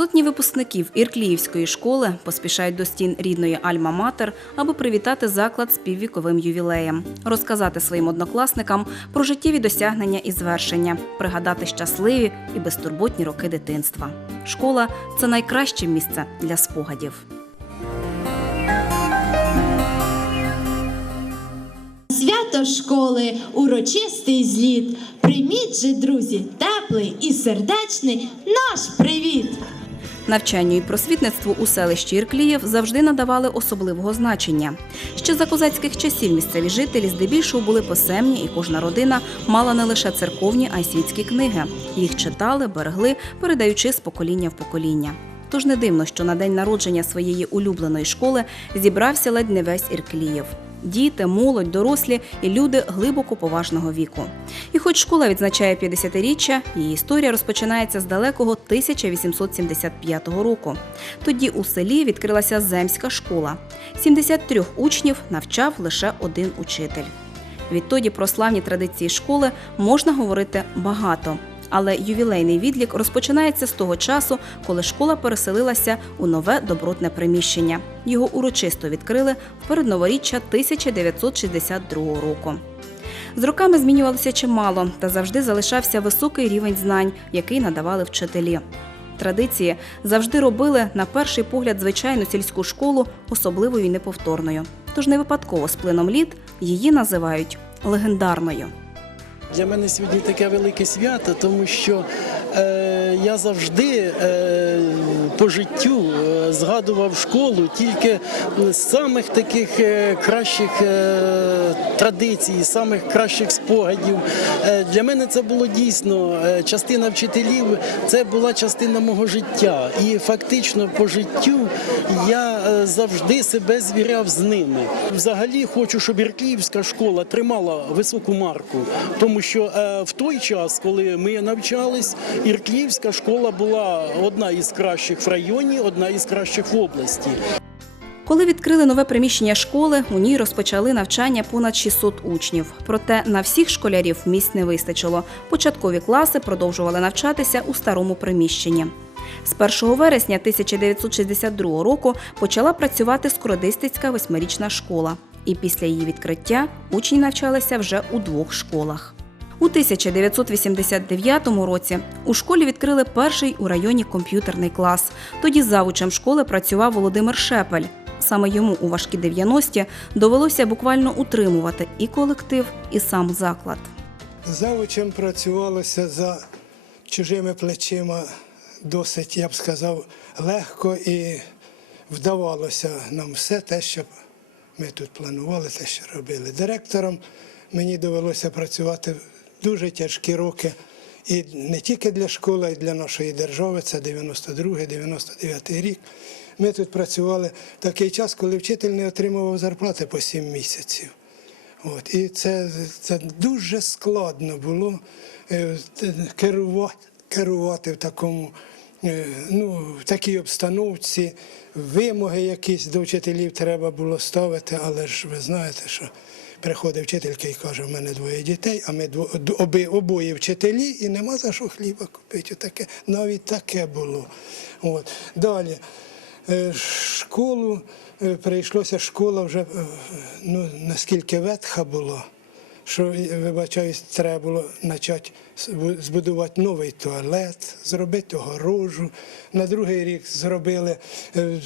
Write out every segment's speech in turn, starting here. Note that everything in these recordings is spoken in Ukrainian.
Сотні випускників Іркліївської школи поспішають до стін рідної Альма-Матер, аби привітати заклад з піввіковим ювілеєм, розказати своїм однокласникам про життєві досягнення і звершення, пригадати щасливі і безтурботні роки дитинства. Школа це найкраще місце для спогадів. Свято школи, урочистий зліт. Прийміть же, друзі, теплий і сердечний наш привіт. Навчанню і просвітництву у селищі Іркліїв завжди надавали особливого значення. Ще за козацьких часів місцеві жителі здебільшого були писемні, і кожна родина мала не лише церковні, а й світські книги. Їх читали, берегли, передаючи з покоління в покоління. Тож не дивно, що на день народження своєї улюбленої школи зібрався ледь не весь Іркліїв. Діти, молодь, дорослі і люди глибоко поважного віку. І хоч школа відзначає 50-річчя, її історія розпочинається з далекого 1875 року. Тоді у селі відкрилася земська школа. 73 учнів навчав лише один учитель. Відтоді про славні традиції школи можна говорити багато. Але ювілейний відлік розпочинається з того часу, коли школа переселилася у нове добротне приміщення. Його урочисто відкрили в передноворіччя 1962 року. З роками змінювалося чимало, та завжди залишався високий рівень знань, який надавали вчителі. Традиції завжди робили на перший погляд звичайну сільську школу особливою і неповторною. Тож не випадково з плином літ її називають легендарною. Для мене сьогодні таке велике свято, тому що я завжди е, по життю е, згадував школу тільки з самих таких е, кращих е, традицій, самих кращих спогадів. Е, для мене це було дійсно е, частина вчителів, це була частина мого життя. І фактично по життю я е, завжди себе звіряв з ними. Взагалі хочу, щоб Іркліївська школа тримала високу марку, тому що е, в той час, коли ми навчались, Іркліївська школа була одна із кращих в районі, одна із кращих в області. Коли відкрили нове приміщення школи, у ній розпочали навчання понад 600 учнів. Проте на всіх школярів місць не вистачило. Початкові класи продовжували навчатися у старому приміщенні. З 1 вересня 1962 року почала працювати Скородистицька восьмирічна школа. І після її відкриття учні навчалися вже у двох школах. У 1989 році у школі відкрили перший у районі комп'ютерний клас. Тоді завучем школи працював Володимир Шепель. Саме йому у важкі 90-ті довелося буквально утримувати і колектив, і сам заклад. Завучем працювалося за чужими плечима досить, я б сказав, легко і вдавалося нам все те, що ми тут планували, те, що робили. Директором мені довелося працювати дуже тяжкі роки. І не тільки для школи, а й для нашої держави. Це 92-99 рік. Ми тут працювали такий час, коли вчитель не отримував зарплати по 7 місяців. От, і це, це дуже складно було е, керувати, керувати в такому, е, ну, в такій обстановці. Вимоги якісь до вчителів треба було ставити, але ж ви знаєте, що приходить вчителька і каже, в мене двоє дітей, а ми дво, обоє вчителі, і нема за що хліба купити. Таке, навіть таке було. От. Далі. Е, Школу е, прийшлося школа вже е, ну, наскільки ветха була, що, е, вибачаюсь, треба було почати збудувати новий туалет, зробити огорожу. На другий рік зробили е,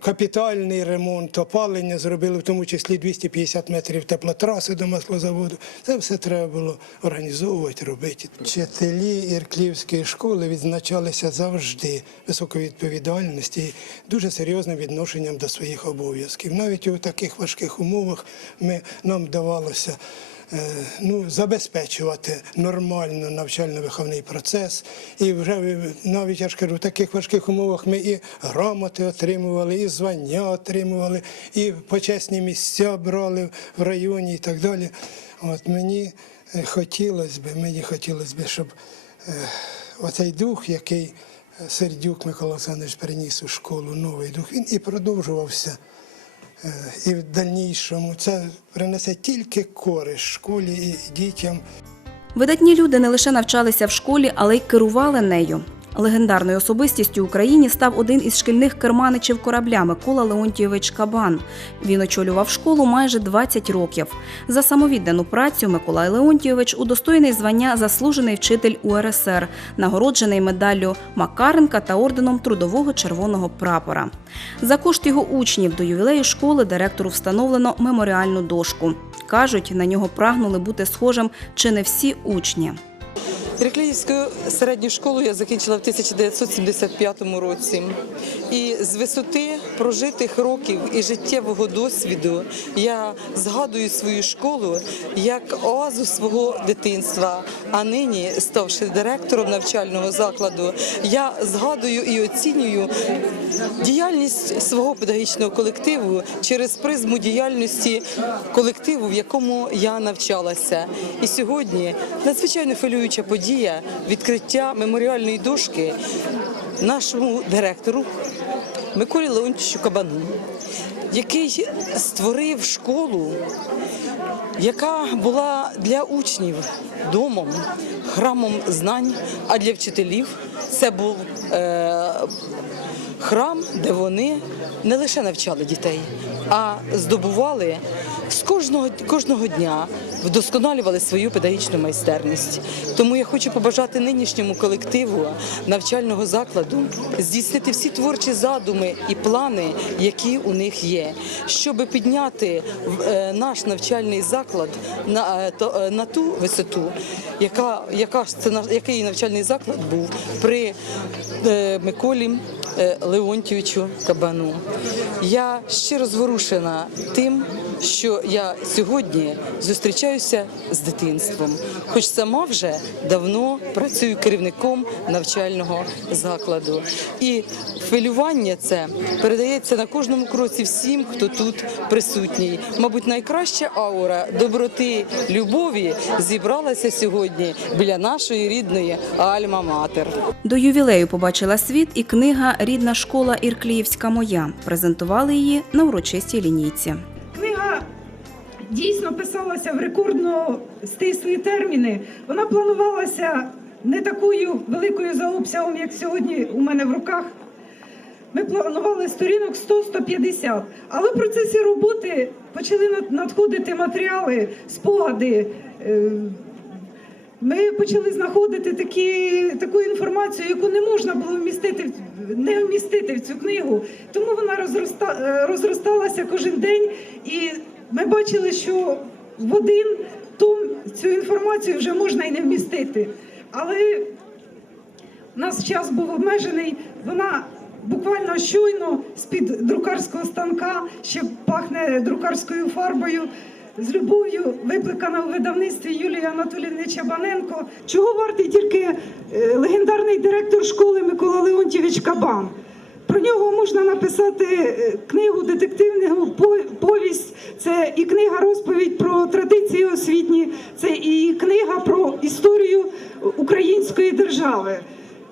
капітальний ремонт, опалення зробили, в тому числі 250 метрів теплотраси до маслозаводу. Це все треба було організовувати, робити. Вчителі Ірклівської школи відзначалися завжди високою відповідальністю і дуже серйозним відношенням до своїх обов'язків. Навіть у таких важких умовах ми, нам вдавалося е, ну, забезпечувати нормально навчально-виховний процес. І вже е, навіть я ж кажу, в таких важких умовах ми і грамоти отримували, і звання отримували, і почесні місця брали в районі і так далі. От мені е, хотілося б, мені хотілося б, щоб е, оцей дух, який е, Сердюк Микола Олександрович переніс у школу, новий дух, він і продовжувався. Е, І в дальнішому це принесе тільки користь школі і дітям. Видатні люди не лише навчалися в школі, але й керували нею. Легендарною особистістю Україні став один із шкільних керманичів корабля Микола Леонтійович Кабан. Він очолював школу майже 20 років. За самовіддану працю Миколай Леонтійович удостоєний звання заслужений вчитель УРСР, нагороджений медаллю Макаренка та орденом Трудового червоного прапора. За кошт його учнів до ювілею школи директору встановлено меморіальну дошку. Кажуть, на нього прагнули бути схожим чи не всі учні. Ірикліївську середню школу я закінчила в 1975 році. І з висоти прожитих років і життєвого досвіду я згадую свою школу як оазу свого дитинства. А нині, ставши директором навчального закладу, я згадую і оцінюю діяльність свого педагогічного колективу через призму діяльності колективу, в якому я навчалася. І сьогодні надзвичайно хвилююча подія відкриття меморіальної дошки нашому директору Миколі Леонтьовичу Кабану, який створив школу, яка була для учнів домом, храмом знань, а для вчителів це був е, храм, де вони не лише навчали дітей, а здобували з кожного, кожного дня, вдосконалювали свою педагогічну майстерність. Тому я хочу побажати нинішньому колективу навчального закладу здійснити всі творчі задуми і плани, які у них є, щоб підняти е, наш навчальний заклад на, е, е, на ту висоту, яка, яка це який навчальний заклад був при Миколі Леонтьовичу Кабану. Я щиро зворушена тим, що я сьогодні зустрічаюся з дитинством, хоч сама вже давно працюю керівником навчального закладу. І хвилювання це передається на кожному кроці всім, хто тут присутній. Мабуть, найкраща аура доброти, любові зібралася сьогодні біля нашої рідної Альма-Матер. До ювілею побачила світ і книга Рідна школа Іркліївська моя. Презентували її на урочистій лінійці. Дійсно писалася в рекордно стислі терміни. Вона планувалася не такою великою за обсягом, як сьогодні у мене в руках. Ми планували сторінок 100-150, але в процесі роботи почали надходити матеріали, спогади. е, Ми почали знаходити такі, таку інформацію, яку не можна було вмістити, не вмістити в цю книгу. Тому вона розроста, е, розросталася кожен день, і ми бачили, що в один том цю інформацію вже можна і не вмістити. Але у нас час був обмежений. Вона буквально щойно з-під друкарського станка ще пахне друкарською фарбою. З любов'ю викликана у видавництві Юлії Анатоліївни Чабаненко. Чого вартий тільки е, легендарний директор школи Микола Леонтьєвич Кабан? Про нього можна написати е, книгу детективну повість. Це і книга розповідь про традиції освітні, це і книга про історію української держави.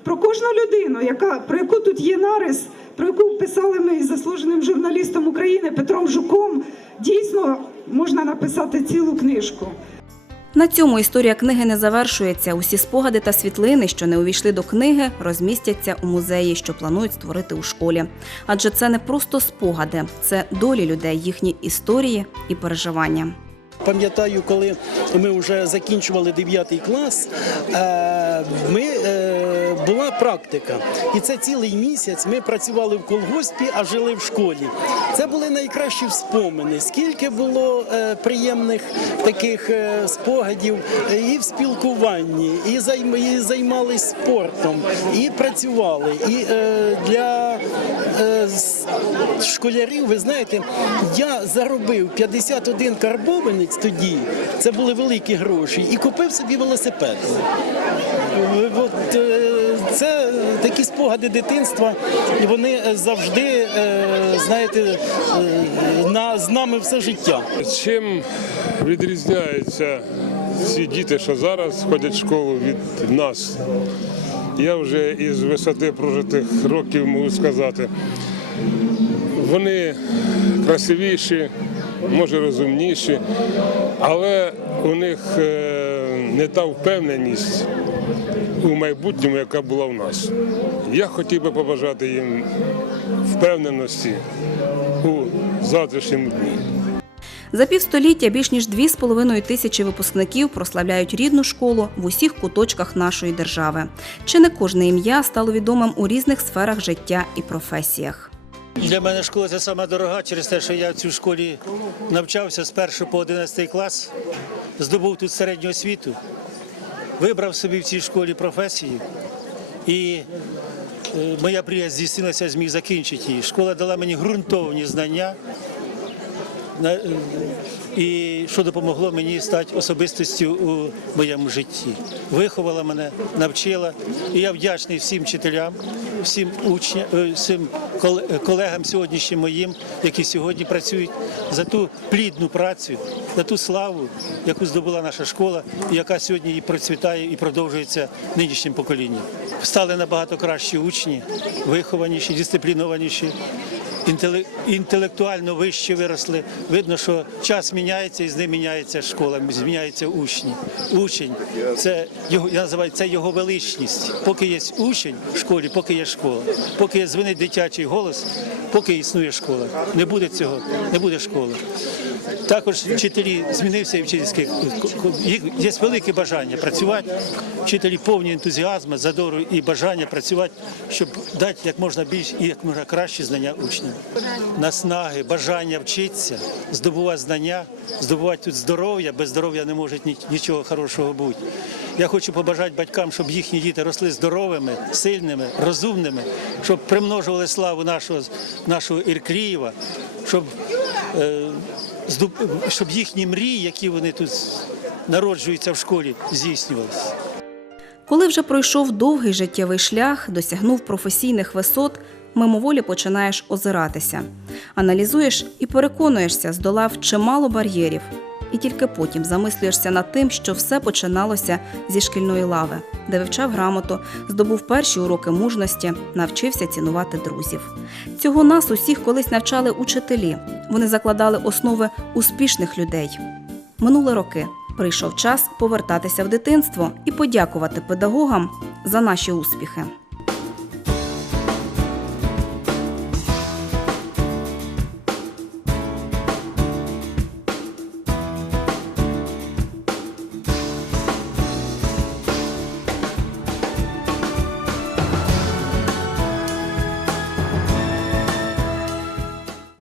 Про кожну людину, яка про яку тут є нарис, про яку писали ми із заслуженим журналістом України Петром Жуком, дійсно можна написати цілу книжку. На цьому історія книги не завершується. Усі спогади та світлини, що не увійшли до книги, розмістяться у музеї, що планують створити у школі. Адже це не просто спогади, це долі людей, їхні історії і переживання. Пам'ятаю, коли ми вже закінчували 9 клас, е, ми, е, була практика. І це цілий місяць ми працювали в колгоспі, а жили в школі. Це були найкращі спомини. Скільки було е, приємних таких е, спогадів е, і в спілкуванні, і, займ, і займались спортом, і працювали. І е, для е, школярів, ви знаєте, я заробив 51 карбованець тоді, це були великі гроші, і купив собі велосипед. Е, От, е, це такі спогади дитинства, і вони е, завжди, е, знаєте, е, на, з нами все життя. Чим відрізняються ці діти, що зараз ходять в школу від нас? Я вже із висоти прожитих років можу сказати. Вони красивіші, може розумніші, але у них е, не та впевненість у майбутньому, яка була у нас. Я хотів би побажати їм впевненості у завтрашньому дні. За півстоліття більш ніж 2,5 тисячі випускників прославляють рідну школу в усіх куточках нашої держави. Чи не кожне ім'я стало відомим у різних сферах життя і професіях. Для мене школа це сама дорога через те, що я в цій школі навчався з 1 по 11 клас, здобув тут середню освіту, вибрав собі в цій школі професію. І е, моя мрія здійснилася, зміг закінчити її. Школа дала мені ґрунтовні знання, і що допомогло мені стати особистістю у моєму житті. Виховала мене, навчила. І я вдячний всім вчителям, всім учням, е, всім колегам сьогоднішнім моїм, які сьогодні працюють за ту плідну працю, за ту славу, яку здобула наша школа, і яка сьогодні і процвітає і продовжується нинішнім поколінням. Стали набагато кращі учні, вихованіші, дисциплінованіші інтелектуально вище виросли. Видно, що час міняється і з ним міняється школа, зміняються учні. Учень це його я називаю це його величність. Поки є учень в школі, поки є школа, поки є дзвонить дитячий голос, поки існує школа. Не буде цього, не буде школи. Також вчителі змінився і вчительський їх є велике бажання працювати. Вчителі повні ентузіазму, задору і бажання працювати, щоб дати як можна більш і як можна кращі знання учням. Наснаги, бажання вчитися, здобувати знання, здобувати тут здоров'я. Без здоров'я не може нічого хорошого бути. Я хочу побажати батькам, щоб їхні діти росли здоровими, сильними, розумними, щоб примножували славу нашого, нашого Ірклієва, щоб е, щоб їхні мрії, які вони тут народжуються в школі, здійснювалися. Коли вже пройшов довгий життєвий шлях, досягнув професійних висот, мимоволі починаєш озиратися, аналізуєш і переконуєшся, здолав чимало бар'єрів. І тільки потім замислюєшся над тим, що все починалося зі шкільної лави, де вивчав грамоту, здобув перші уроки мужності, навчився цінувати друзів. Цього нас усіх колись навчали учителі. Вони закладали основи успішних людей. Минули роки. Прийшов час повертатися в дитинство і подякувати педагогам за наші успіхи.